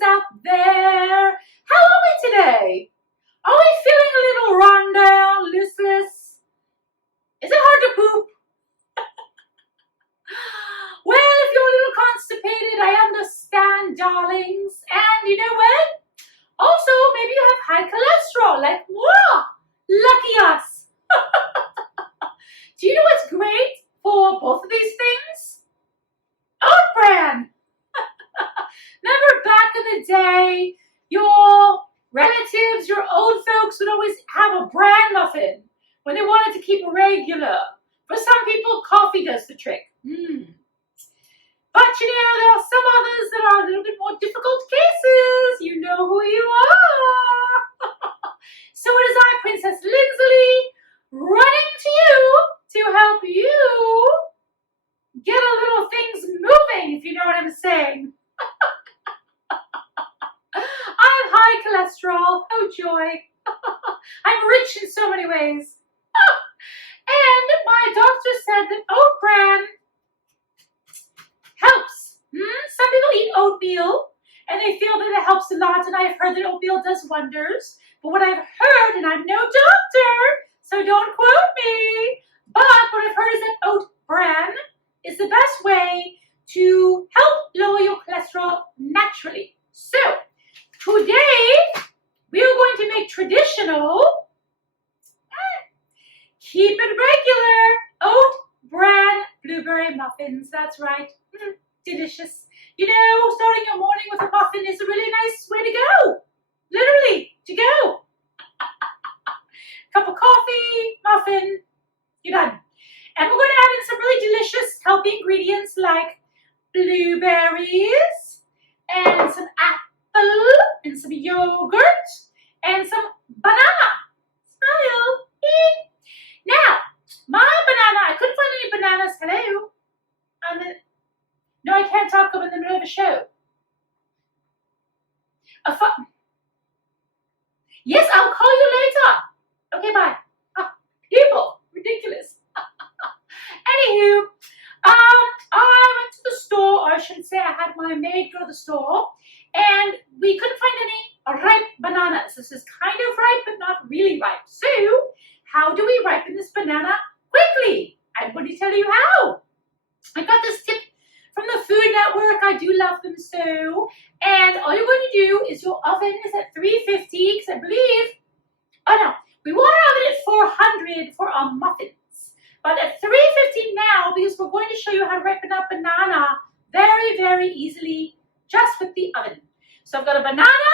muffins out there. How are we today? Are we feeling a little run down, listless? Is it hard to poop? Well, if you're a little constipated, I understand, darlings. And you know what? Also, maybe you have high cholesterol, like moi. Lucky us. Do you know what's great for both of these things? Oat bran. Remember back in the day, your relatives, your old folks would always have a bran muffin when they wanted to keep it regular. For some people, coffee does the trick. But you know, there are some others that are a little bit more difficult cases. You know who you are. So it is I, Princess Lindsley, running to you to help you get a little things moving, if you know what I'm saying. I have high cholesterol. Oh joy. I'm rich in so many ways. And my doctor said that oat bran helps. Some people eat oatmeal and they feel that it helps a lot, and I've heard that oatmeal does wonders. But what I've heard, and I'm no doctor, so don't quote me, but what I've heard is that oat bran is the best way to help lower your cholesterol naturally. So today we are going to make traditional, keep it regular, oat bran blueberry muffins. That's right. Delicious. You know, starting your morning with a muffin is a really nice way to go. Literally, to go. Cup of coffee, muffin, you're done. And we're going to add in some really delicious, healthy ingredients like blueberries and some apple and some yogurt and some banana. Smile. Now, my banana, I couldn't find any bananas. Hello. No, I can't talk. I'm in the middle of a show. Yes, I'll call you later. Okay, bye. People, ridiculous. Anywho, I went to the store, or I should say I had my maid go to the store, and we couldn't find any ripe bananas. This is kind of ripe, but not really ripe. So, how do we ripen this banana quickly? I'm going to tell you how. I got this tip from the Food Network. I do love them so. And all you're going to do is your oven is at 350, because I believe, we want our oven at 400 for our muffins. But at 350 now, because we're going to show you how to ripen up banana very, very easily just with the oven. So I've got a banana,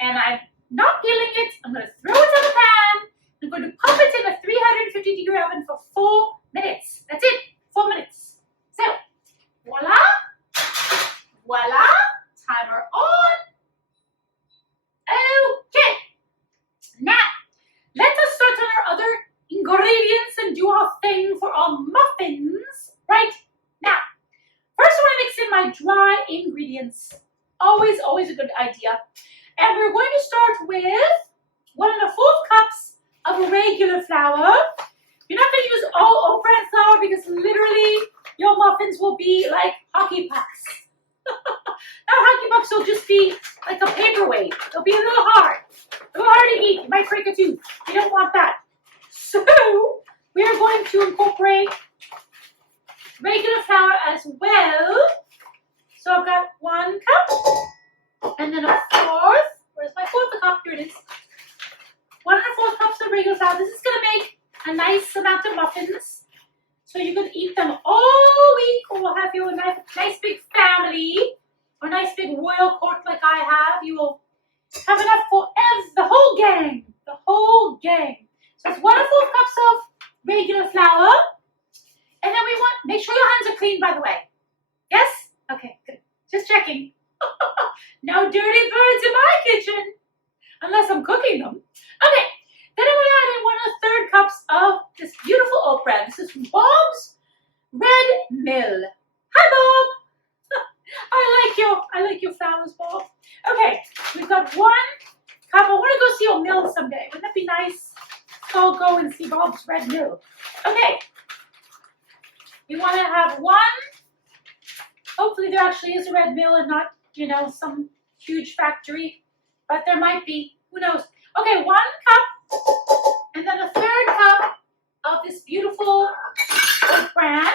and I'm not peeling it. I'm going to throw it in the pan. I'm going to pop it in a 350-degree oven for 4 minutes. That's it, 4 minutes. So, voila, voila, timer on. Okay, now let us start on our other ingredients and do our thing for our muffins right now. First, I want to mix in my dry ingredients. Always, always a good idea. And we're going to start with 1 1/4 cups of regular flour. You're not going to use all oat bran flour because literally your muffins will be like hockey pucks. Now hockey pucks will just be like a paperweight. They'll be a little hard. A little hard to eat. You might break a tooth. You don't want that. So we are going to incorporate regular flour as well. So I've got 1 cup and then a 4th. Where's my 4th cup? Here it is. 1 1/4 cups of regular flour. This is going to make a nice amount of muffins. So you can eat them all week, or have your nice big family, or nice big royal court like I have. You will have enough for the whole gang. The whole gang. So it's 1 1/4 cups of regular flour. And then we want, make sure your hands are clean, by the way. Yes? Okay, good. Just checking. No dirty birds in my kitchen. Unless I'm cooking them. Okay. Then I'm going to add in 1 1/3 cups of this beautiful oat bran. This is from Bob's Red Mill. Hi, Bob. I like your flowers, Bob. Okay, we've got 1 cup. I want to go see your mill someday. Wouldn't that be nice? So go and see Bob's Red Mill. Okay. We want to have 1. Hopefully there actually is a red mill and not, some huge factory, but there might be. Who knows? Okay, 1 cup, and then a 3rd cup of this beautiful oat bran.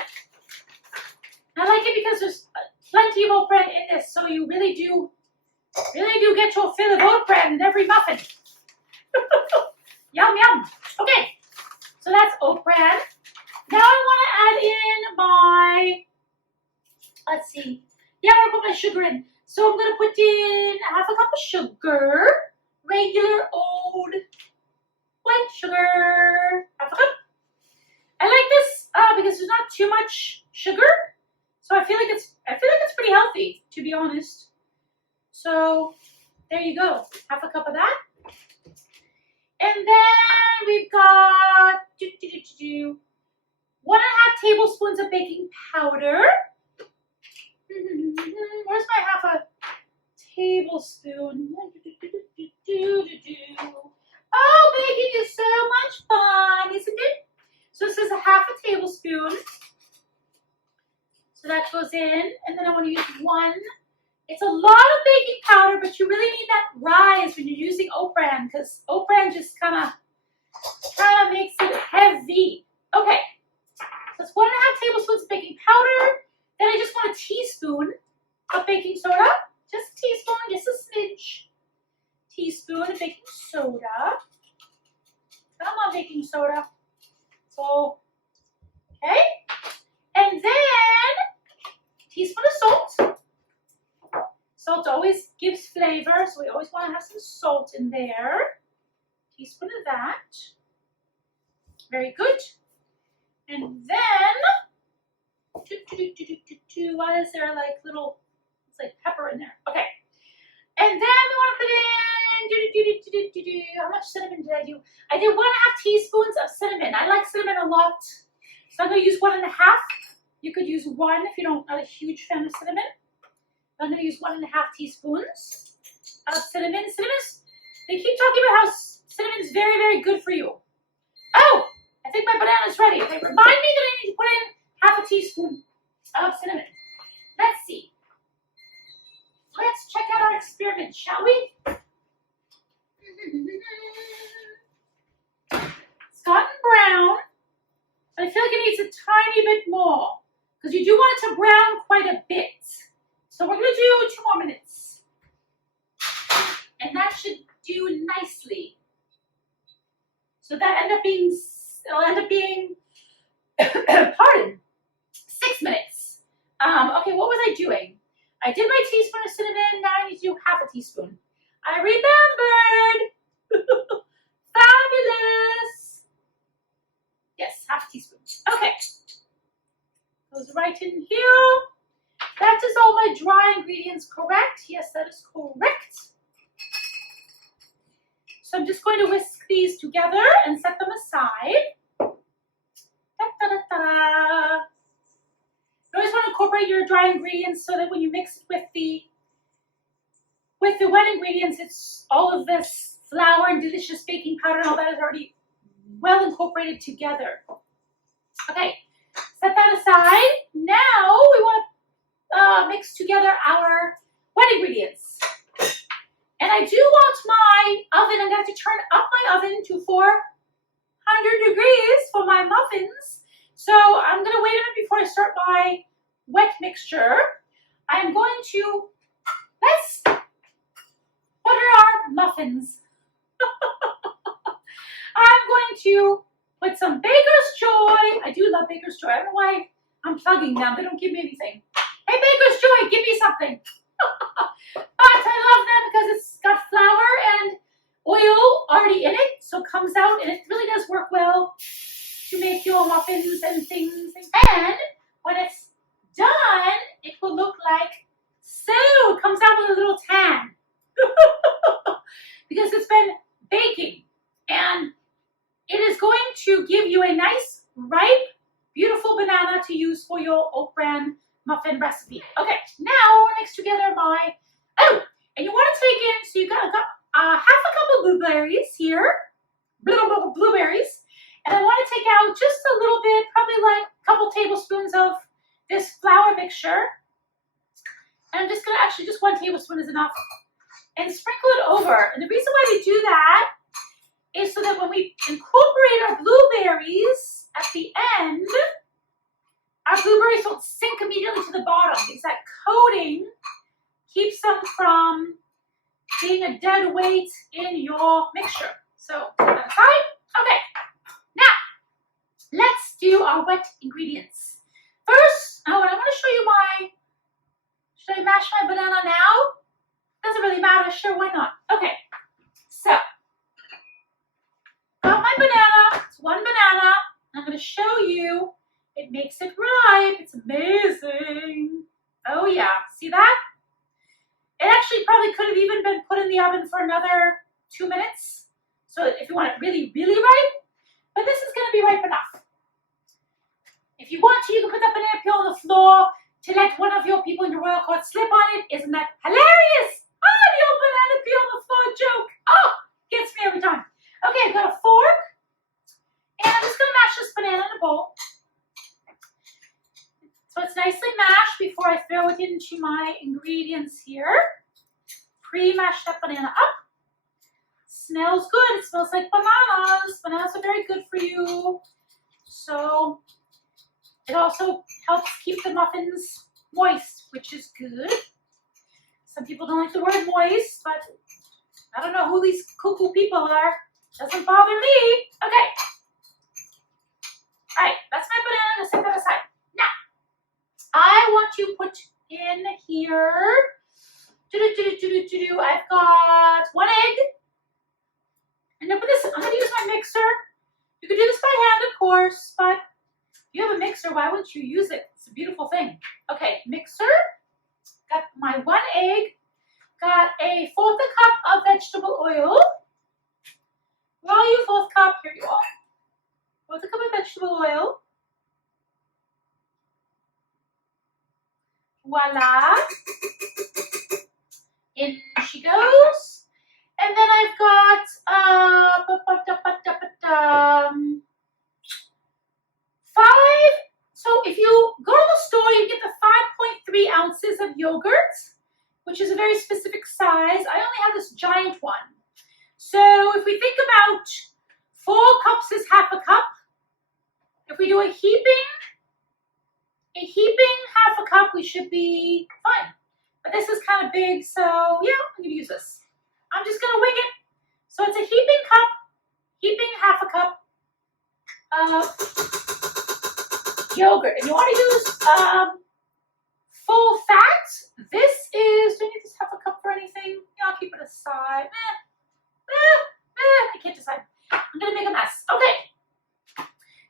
I like it because there's plenty of oat bran in this, so you really do get your fill of oat bran in every muffin. Yum, yum. Okay, so that's oat bran. Now I want to add in my, let's see. Yeah, I'm going to put my sugar in. So I'm going to put in 1/2 cup of sugar, regular old white sugar, 1/2 cup. I like this because there's not too much sugar, so I feel like it's pretty healthy, to be honest. So there you go, 1/2 cup of that, and then we've got 1 1/2 tablespoons of baking powder. Where's my 1/2 tablespoon? Oh, baking is so much fun, isn't it? So this is 1/2 tablespoon. So that goes in, and then I want to use 1. It's a lot of baking powder, but you really need that rise when you're using oat bran, because oat bran just kind of makes it heavy. Okay, so it's 1 1/2 tablespoons of baking powder. Then I just want a teaspoon of baking soda. Just a teaspoon, just a smidge. Teaspoon of baking soda. Come on, baking soda. So, okay. And then, teaspoon of salt. Salt always gives flavor, so we always want to have some salt in there. Teaspoon of that. Very good. And then, why is there like little, it's like pepper in there. Okay. And then we want to put in, how much cinnamon did I do? I did 1 1/2 teaspoons of cinnamon. I like cinnamon a lot. So I'm going to use 1 1/2. You could use 1 if you're not a huge fan of cinnamon. I'm going to use 1 1/2 teaspoons of cinnamon. They keep talking about how cinnamon is very, very good for you. Oh, I think my banana's ready. Okay, remind me that I need to put in 1/2 teaspoon of cinnamon. Let's see. Let's check out our experiment, shall we? It's gotten brown, but I feel like it needs a tiny bit more because you do want it to brown quite a bit. So we're going to do 2 more minutes. And that should do nicely. So that it'll end up being, pardon, 6 minutes. Okay, what was I doing? I did my teaspoon of cinnamon, now I need to do 1/2 teaspoon. I remembered! Fabulous! Yes, 1/2 teaspoon. Okay. Goes right in here. That is all my dry ingredients correct? Yes, that is correct. So I'm just going to whisk these together and set them aside. Da-da-da-da. You always want to incorporate your dry ingredients so that when you mix it with the wet ingredients, it's all of this flour and delicious baking powder and all that is already well incorporated together. Okay, set that aside. Now we want to mix together our wet ingredients. And I do want my oven, I'm going to have to turn up my oven to 400 degrees for my muffins. So I'm going to wait a minute before I start my wet mixture. I'm going to, let's butter our muffins. I'm going to put some Baker's Joy. I do love Baker's Joy. I don't know why I'm plugging them. They don't give me anything. Hey, Baker's Joy, give me something. But I love them because it's got flour and oil already in it. So it comes out and it really does work well to make your muffins and things. And when it's done, it will look like so. It comes out with a little tan. Because it's been baking. And it is going to give you a nice, ripe, beautiful banana to use for your oat bran muffin recipe. Okay, now we'll mix together my, and you want to take in, so you've got 1/2 cup of blueberries here, blueberries, and I want to take out just a little bit, probably like a couple tablespoons of this flour mixture. And I'm just going to, actually just 1 tablespoon is enough. and sprinkle it over. And the reason why we do that is so that when we incorporate our blueberries at the end, our blueberries don't sink immediately to the bottom because that coating keeps them from being a dead weight in your mixture. So, put that aside. Okay, now let's do our wet ingredients. First, I want to show you should I mash my banana now? Doesn't really matter, sure, why not? Okay, so, got my banana, it's one banana. I'm going to show you, it makes it ripe, it's amazing. Oh yeah, see that? It actually probably could have even been put in the oven for another 2 minutes. So if you want it really, really ripe, but this is going to be ripe enough. If you want to, you can put that banana peel on the floor to let one of your people in your royal court slip on it. Isn't that hilarious? Oh, the old banana peel on the floor joke. Oh, gets me every time. Okay, I've got a fork, and I'm just going to mash this banana in a bowl. So it's nicely mashed before I throw it into my ingredients here. Pre-mash that banana up. Smells good. It smells like bananas. Bananas are very good for you. So it also helps keep the muffins moist, which is good. Some people don't like the word moist, but I don't know who these cuckoo people are. Doesn't bother me. Okay. All right, that's my banana. I'm gonna set that aside. Now, I want to put in here, I've got 1 egg. And I'm gonna use my mixer. You can do this by hand, of course, but if you have a mixer, why wouldn't you use it? It's a beautiful thing. Okay, mixer, got my 1 egg, got a 1/4 cup of vegetable oil. Where are you, 4th cup? Here you are. 1/4 cup of vegetable oil. Voila. In she goes. And then I've got 5. So if you go to the store, you get the 5.3 ounces of yogurt, which is a very specific size. I only have this giant one. So if we think about 4 cups is half a cup. If we do a heaping 1/2 cup, we should be fine. But this is kind of big, so yeah, I'm going to use this. I'm just going to wing it. So it's a heaping 1/2 cup of yogurt. And you want to use full fat. This is, do I need this 1/2 cup for anything? Yeah, I'll keep it aside. I can't decide. I'm going to make a mess. Okay.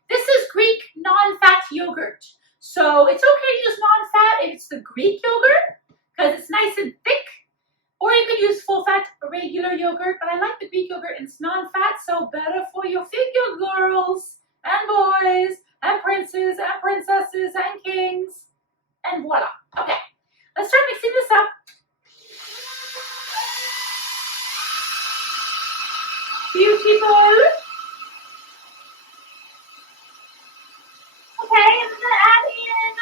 This is Greek non-fat yogurt. So it's okay to use non-fat if it's the Greek yogurt because it's nice and thick. Or you can use full-fat regular yogurt, but I like the Greek yogurt and it's non-fat, so better for your figure girls and boys and princes and princesses and kings. And voila. Okay, let's start mixing this up. Beautiful. Okay, I'm going to add in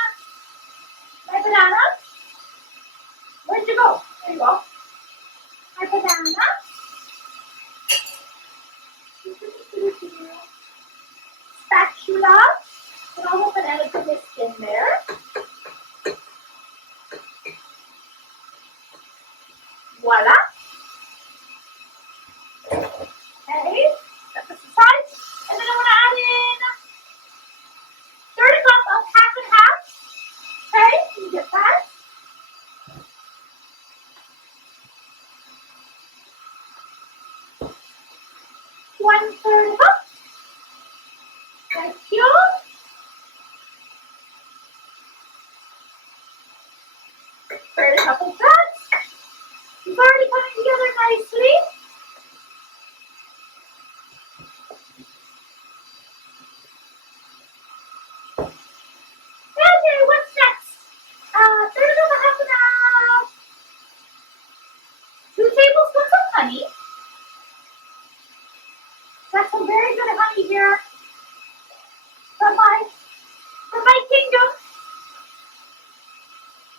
my banana. Where'd you go? There you go. My banana. Spatula. Put all the banana goodness in there. Voila. Okay, set this aside. And then I'm going to add in 30 cups of 1/2 and 1/2. Okay, you get that. One-third cup. Thank you. Third cup of that. It's already coming together nicely. Okay, what's next? Third cup of 1/2. 2 tablespoons of honey. Got some very good honey here from my kingdom.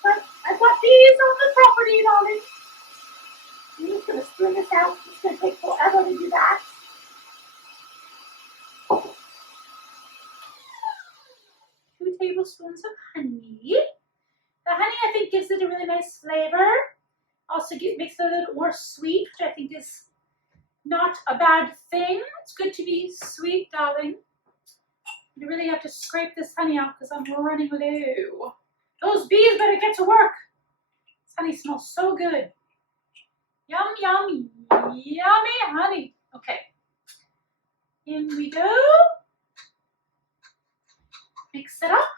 But I've got bees on the property, darling. I'm just going to spoon this out. It's going to take forever to do that. 2 tablespoons of honey. The honey, I think, gives it a really nice flavor. Also makes it a little bit more sweet, which I think is not a bad thing. It's good to be sweet, darling. You really have to scrape this honey out because I'm running low. Those bees better get to work. This honey smells so good. Yum, yum, yummy honey. Okay. In we go. Mix it up.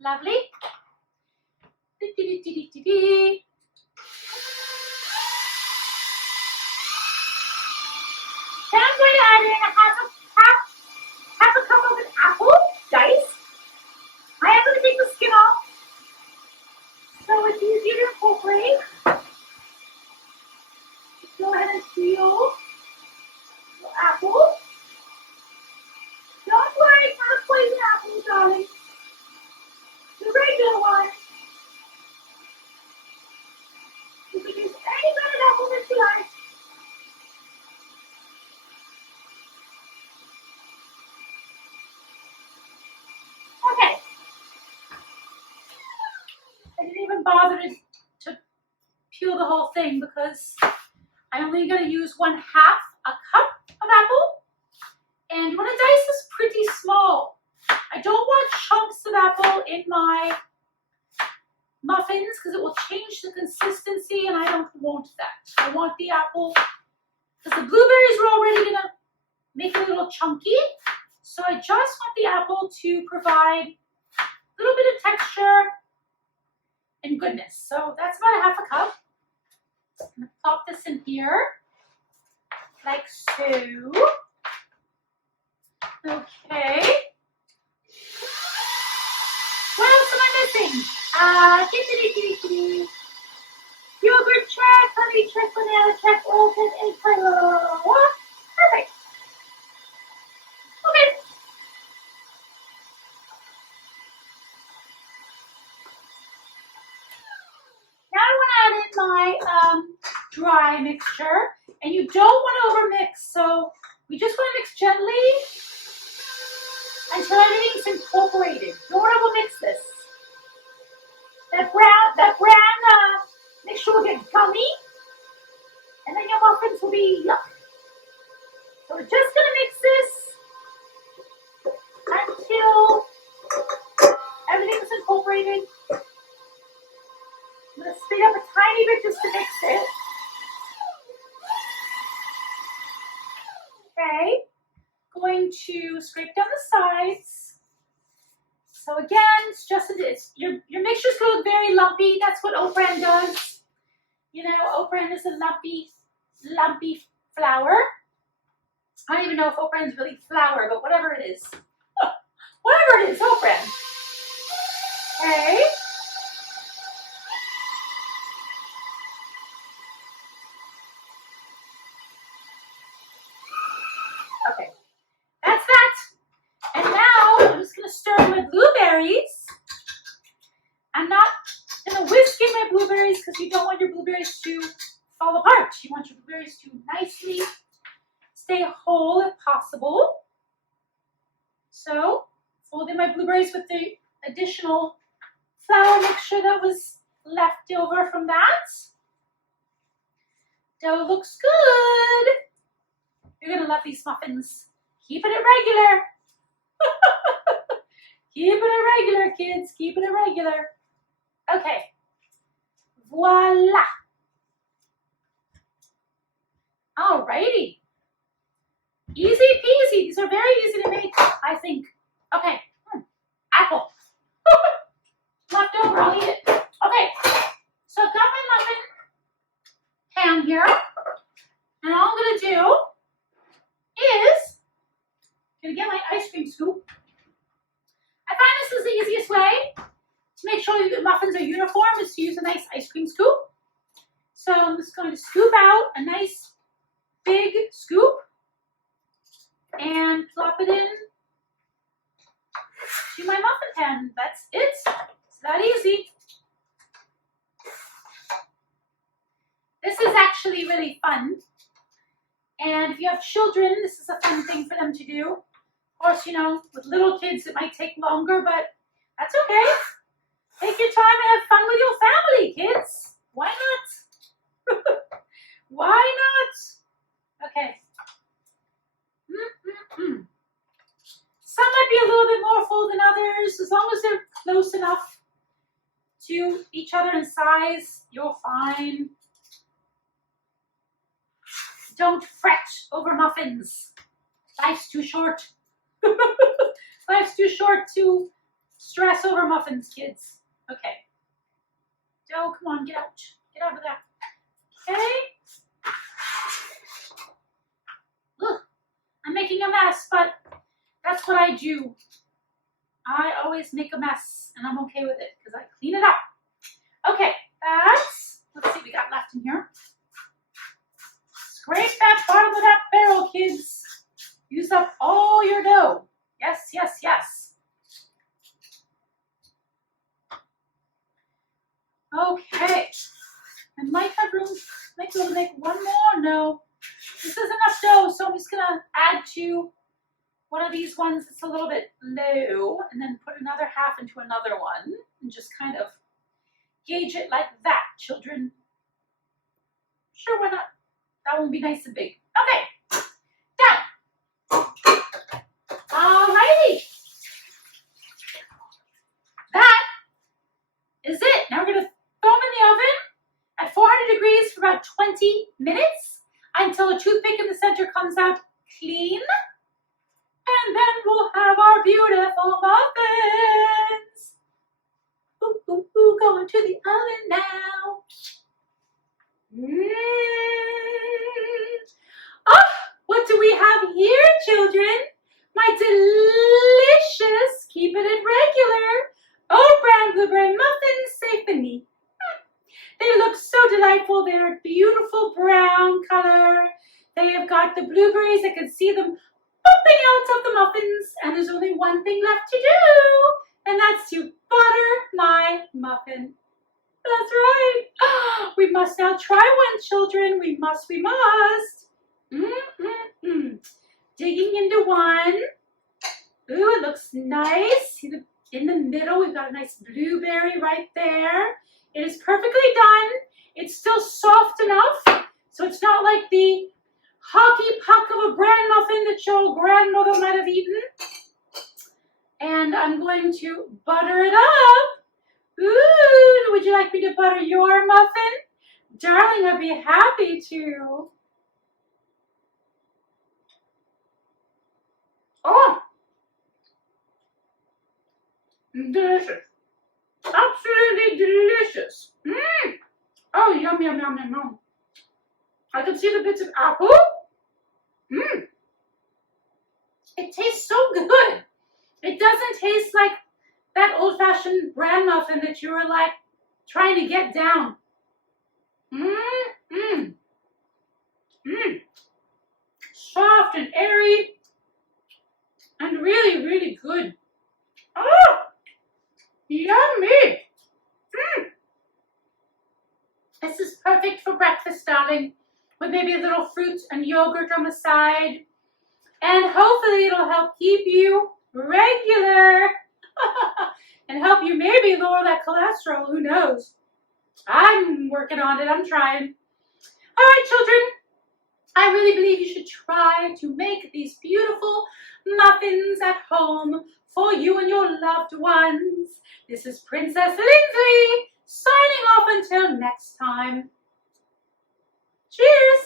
Lovely. Then I'm going to add in half a cup of an apple diced. I am going to take the skin off so it's easier to incorporate. Just go ahead and peel the apple. Don't worry, it's not a poison apple, darling. The regular one. You can use any kind of apple that you like. Okay. I didn't even bother to peel the whole thing because I'm only going to use 1/2 a cup of apple. And you want to dice this pretty small. I don't want chunks of apple in my muffins because it will change the consistency and I don't want that. I want the apple, because the blueberries are already going to make it a little chunky. So I just want the apple to provide a little bit of texture and goodness. So that's about 1/2 cup. I'm going to pop this in here, like so. Okay. What else am I missing? Yogurt check, honey check, banana check, oil check, egg check. Perfect. Okay. Now I want to add in my dry mixture, and you don't want to overmix, so we just want to mix gently until everything's incorporated. Don't overmix this. That bran mixture will get gummy, and then your muffins will be yuck. So we're just gonna mix this until everything's incorporated. I'm gonna speed up a tiny bit just to mix it. Okay, going to scrape down the sides. So again, it's just your mixture's gonna look very lumpy. That's what oat bran does. You know, oat bran is a lumpy flour. I don't even know if oat bran is really flour, but whatever it is. Whatever it is, oat bran. Okay. Okay. That's that. And now I'm just going to stir my blueberries. I'm not going to whisk in my blueberries because you don't want your blueberries to fall apart. You want your blueberries to nicely stay whole if possible. So, fold in my blueberries with the additional flour mixture that was left over from that. Dough looks good. You're going to love these muffins. Keeping it regular. Keeping it regular, kids. Keeping it regular. Okay. Voila. Alrighty. Easy peasy. These are very easy to make, I think. Okay. Apple. Left over, I'll eat it. Okay. So I've got my muffin pan here. And all I'm going to do is going to get my ice cream scoop. I find this is the easiest way to make sure your muffins are uniform is to use a nice ice cream scoop. So I'm just going to scoop out a nice big scoop and plop it in to my muffin pan. That's it. It's that easy. This is actually really fun. And if you have children, this is a fun thing for them to do. Of course, you know, with little kids, it might take longer, but that's okay. Take your time and have fun with your family, kids. Why not? Why not? Okay. Some might be a little bit more full than others. As long as they're close enough to each other in size, you're fine. Don't fret over muffins. Life's too short. Life's too short to stress over muffins, kids. Okay. Joe, come on, get out. Get out of there. Okay. Ugh, I'm making a mess, but that's what I do. I always make a mess, and I'm okay with it because I clean it up. Okay, let's see what we got left in here. Scrape that bottom of that barrel, kids. Use up all your dough. Yes, yes, yes. Okay. I might have room, might be able to make one more. No, this is enough dough, so I'm just gonna add to one of these ones that's a little bit low, and then put another half into another one, and just kind of gauge it like that, children. Sure, why not? That won't be nice and big. Okay, done. Alrighty. That is it. Now we're gonna throw them in the oven at 400 degrees for about 20 minutes until a toothpick in the center comes out clean. And then we'll have our beautiful muffins. Ooh, ooh, ooh, going to the oven now. Oh, what do we have here, children? My delicious Keepin It Regular oat bran blueberry muffins, safe and me. They look so delightful. They're a beautiful brown color. They have got the blueberries. I can see them popping out of the muffins. And there's only one thing left to do, and that's to butter my muffin. That's right. We must now try one, children. We must. Digging into one. Ooh, it looks nice. See in the middle, we've got a nice blueberry right there. It is perfectly done. It's still soft enough, so it's not like the hockey puck of a bran muffin that your grandmother might have eaten. And I'm going to butter it up. Ooh, would you like me to butter your muffin? Darling, I'd be happy to. Oh, delicious. Absolutely delicious. Oh, yum, yum, yum, yum, yum. I can see the bits of apple. It tastes so good. It doesn't taste like that old-fashioned bran muffin that you were like trying to get down. Soft and airy and really, really good. Oh, yummy. This is perfect for breakfast, darling, with maybe a little fruit and yogurt on the side. And hopefully it'll help keep you regular and help you maybe lower that cholesterol. Who knows? I'm working on it. I'm trying. All right, children. I really believe you should try to make these beautiful muffins at home for you and your loved ones. This is Princess Lindsley signing off until next time. Cheers!